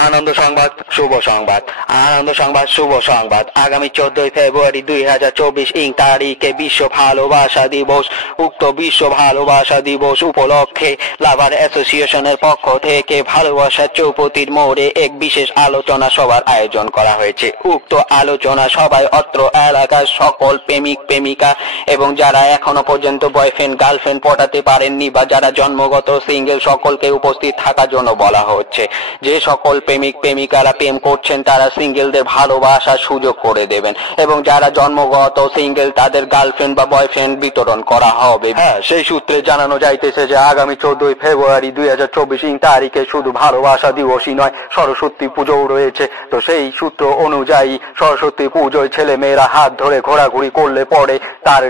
আনন্দ সংবাদ, শুভ সংবাদ। আনন্দ সংবাদ, শুভ সংবাদ। আগামী 14 ফেব্রুয়ারি 2024 ইং তারিখে বিশ্ব ভালোবাসা দিবস। উক্ত বিশ্ব ভালোবাসা দিবস উপলক্ষে লাভার অ্যাসোসিয়েশনের পক্ষ থেকে ভালোবাসার চৌপতির মোড়ে এক বিশেষ আলোচনা সভার আয়োজন করা হয়েছে। উক্ত আলোচনা সভায় অত্র এলাকার সকল প্রেমিক প্রেমিকা এবং যারা এখনো পর্যন্ত বয়ফ্রেন্ড গার্লফ্রেন্ড পটাতে পারেননি বা যারা জন্মগত সিঙ্গেল সকলকে উপস্থিত থাকার জন্য বলা হচ্ছে। যে সকল প্রেমিক প্রেমিকারা প্রেম করছেন তারা সিঙ্গেলদের ভালোবাসার সুযোগ করে দেবেন এবং যারা জন্মগত সিঙ্গেল তাদের গার্লফ্রেন্ড বা বয়ফ্রেন্ড বিতরণ করা হবে। হ্যাঁ, সেই সূত্রে জানানো যাইতেছে যে আগামী 14 ফেব্রুয়ারি 2024 ইং তারিখে শুধু ভালোবাসা দিবসই নয়, সরস্বতী পুজোও রয়েছে। তো সেই সূত্র অনুযায়ী সরস্বতী পুজোয় ছেলে মেয়েরা হাত ধরে ঘোরাঘুরি করলে পরে তার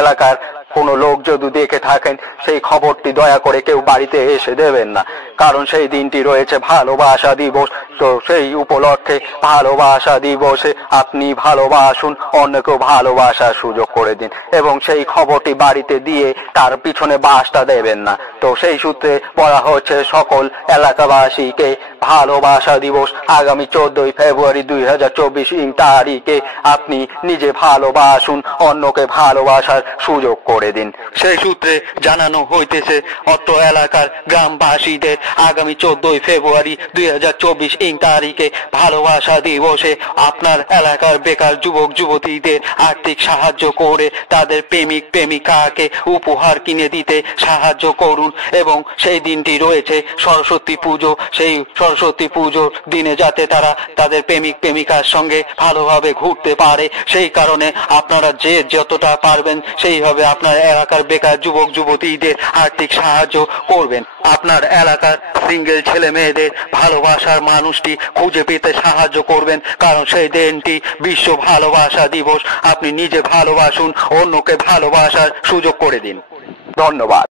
এলাকার কোনো লোক যদি দেখে থাকেন সেই খবরটি দয়া করে কেউ বাড়িতে এসে দেবেন না, কারণ সেই দিনটি রয়েছে ভালোবাসা দিবস। তো সেই উপলক্ষে ভালোবাসা দিবসে আপনি ভালোবাসুন, অন্যকেও ভালোবাসার সুযোগ করে দিন এবং সেই খবরটি বাড়িতে দিয়ে তার পিছনে বাসটা দেবেন না। তো সেই সূত্রে বলা হচ্ছে সকল এলাকাবাসীকে ভালোবাসা দিবস আগামী 14 ফেব্রুয়ারি 2024 ইং তারিখে আপনি নিজে ভালোবাসুন, অন্যকে ভালোবাসার সুযোগ করে দিন। সেই সূত্রে জানানো হইতেছে অত্র এলাকার গ্রামবাসীদের আগামী 14 ফেব্রুয়ারি 2024 ইং তারিখে ভালোবাসা দিবসে আপনার এলাকার বেকার যুবক যুবতীদের আর্থিক সাহায্য করে তাদের প্রেমিক প্রেমিকাকে উপহার কিনে দিতে সাহায্য করুন এবং সেই দিনটি রয়েছে সরস্বতী পুজো। সেই সরস্বতী পুজোর দিনে যাতে তারা তাদের প্রেমিক প্রেমিকার সঙ্গে ভালোভাবে ঘুরতে পারে, সেই কারণে আপনারা যে যতটা পারবেন সেইভাবে আপনার এলাকার বেকার যুবক যুবতীদের আর্থিক সাহায্য করবেন। আপনার এলাকার সিঙ্গেল ছেলে মেয়েদের ভালোবাসার মানুষটি খুঁজে পেতে সাহায্য করবেন, কারণ সেই দিনটি বিশ্ব ভালোবাসা দিবস। আপনি নিজে ভালোবাসুন, অন্যকে ভালোবাসার সুযোগ করে দিন। ধন্যবাদ।